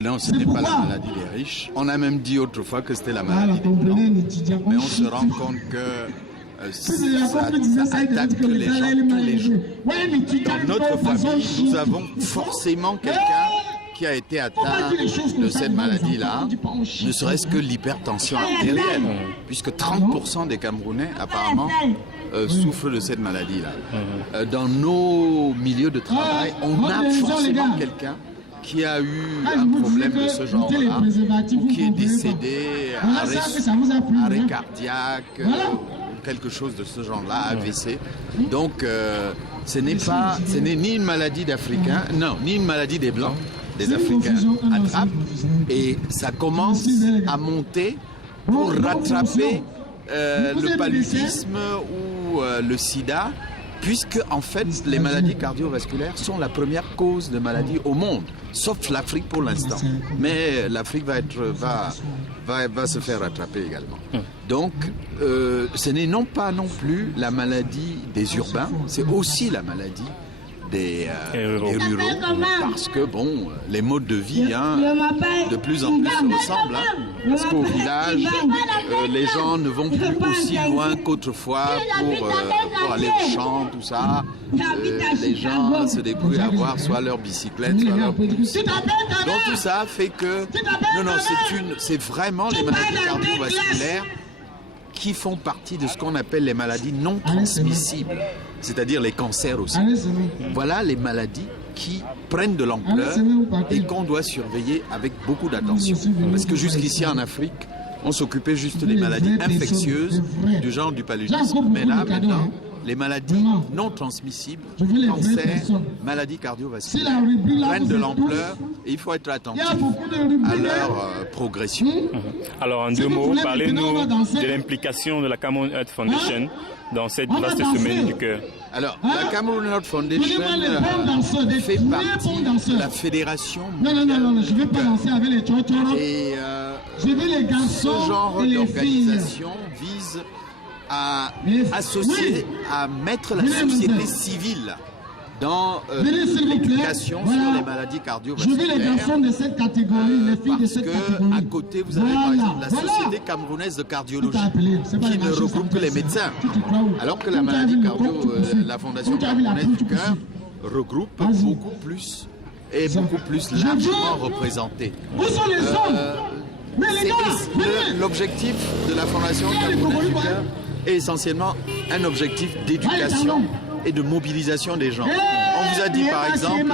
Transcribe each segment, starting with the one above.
Non, ce n'est pas la maladie des riches. On a même dit autrefois que c'était la maladie des blancs. Mais on se rend compte que ça attaque les gens tous les jours. Dans notre famille, nous avons forcément quelqu'un qui a été atteint de cette maladie-là, ne serait-ce que l'hypertension artérielle, puisque 30% des Camerounais, apparemment, souffrent de cette maladie-là. Dans nos milieux de travail, on a forcément quelqu'un qui a eu un problème de ce genre-là, ou qui est décédé, arrêt cardiaque, quelque chose de ce genre-là, AVC. Donc, ce n'est ni une maladie d'Africains, non, ni une maladie des Blancs, des Africains attrapent, et ça commence à monter pour rattraper le paludisme ou le sida, puisque en fait les maladies cardiovasculaires sont la première cause de maladies au monde, sauf l'Afrique pour l'instant. Mais l'Afrique va se faire rattraper également. Donc ce n'est non pas non plus la maladie des urbains, c'est aussi la maladie des ruraux, parce que bon, les modes de vie de plus en plus se ressemblent, parce qu'au village, les gens ne vont plus aussi loin qu'autrefois pour aller au champ, tout ça. Les gens se débrouillent à avoir soit leur bicyclette, soit leur pousse. Donc tout ça fait que c'est vraiment les maladies cardiovasculaires qui font partie de ce qu'on appelle les maladies non transmissibles, c'est-à-dire les cancers aussi. Voilà les maladies qui prennent de l'ampleur et qu'on doit surveiller avec beaucoup d'attention. Parce que jusqu'ici en Afrique, on s'occupait juste des maladies infectieuses du genre du paludisme. Mais là, maintenant, les maladies non transmissibles, cancers, maladies cardiovasculaires, prennent de l'ampleur et il faut être attentif à leur progression. Alors en deux mots, parlez-nous de l'implication de la Cameroon Heart Foundation dans cette vaste semaine du cœur. Alors, la Cameroon Heart Foundation fait partie de la fédération mondiale je ne vais pas danser avec les tchotchoros. Et ce genre d'organisation vise à associer, à mettre la société civile dans l'éducation sur les maladies cardiovasculaires. Je veux les garçons de cette catégorie, les filles de cette catégorie. À côté, vous avez par exemple la Société camerounaise de cardiologie qui ne regroupe que les médecins. Alors que la maladie la Fondation camerounaise du cœur regroupe beaucoup plus et beaucoup plus largement représentés. Où sont les hommes? L'objectif de la Fondation camerounaise du cœur est essentiellement un objectif d'éducation et de mobilisation des gens. On vous a dit par exemple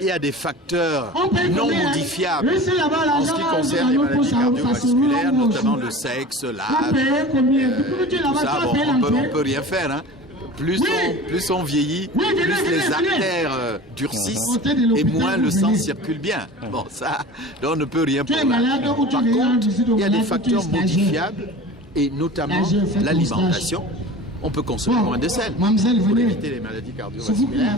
qu'il y a des facteurs non modifiables en ce qui concerne les maladies cardiovasculaires, notamment le sexe, l'âge, tout ça. Bon, on ne peut rien faire. Plus on vieillit, plus les artères durcissent et moins le sang circule bien. Bon, ça, on ne peut rien pour là. Par contre, il y a des facteurs modifiables et notamment l'alimentation. On peut consommer moins de sel pour éviter les maladies cardiovasculaires.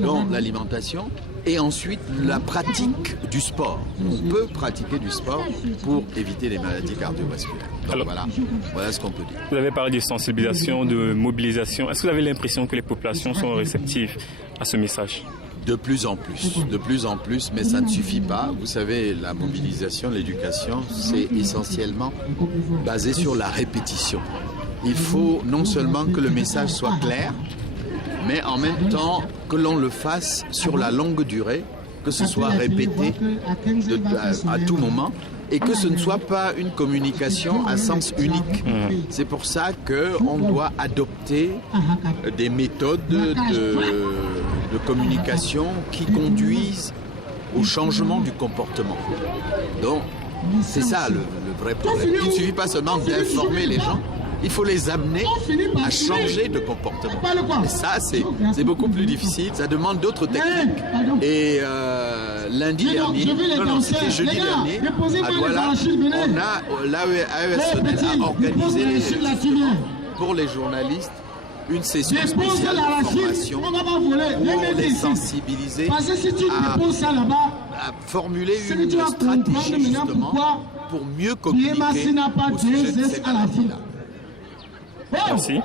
Donc l'alimentation et ensuite la pratique du sport. On peut pratiquer du sport pour éviter les maladies cardiovasculaires. Donc alors, voilà ce qu'on peut dire. Vous avez parlé de sensibilisation, de mobilisation. Est-ce que vous avez l'impression que les populations sont réceptives à ce message ? De plus en plus, mais ça ne suffit pas. Vous savez, la mobilisation, l'éducation, c'est essentiellement basé sur la répétition. Il faut non seulement que le message soit clair, mais en même temps que l'on le fasse sur la longue durée, que ce soit répété à tout moment et que ce ne soit pas une communication à sens unique. C'est pour ça qu'on doit adopter des méthodes de communication qui conduisent au changement du comportement. Donc, c'est ça le vrai problème. Il ne suffit pas seulement d'informer les gens, il faut les amener à changer de comportement. Et ça, c'est beaucoup plus difficile. Ça demande d'autres techniques. Et lundi dernier, c'était jeudi dernier, à Douala, l'AESNL a organisé pour les journalistes une session spéciale de formation pour les sensibiliser à formuler une stratégie justement pour mieux communiquer au sujet de ces maladies-là. Merci.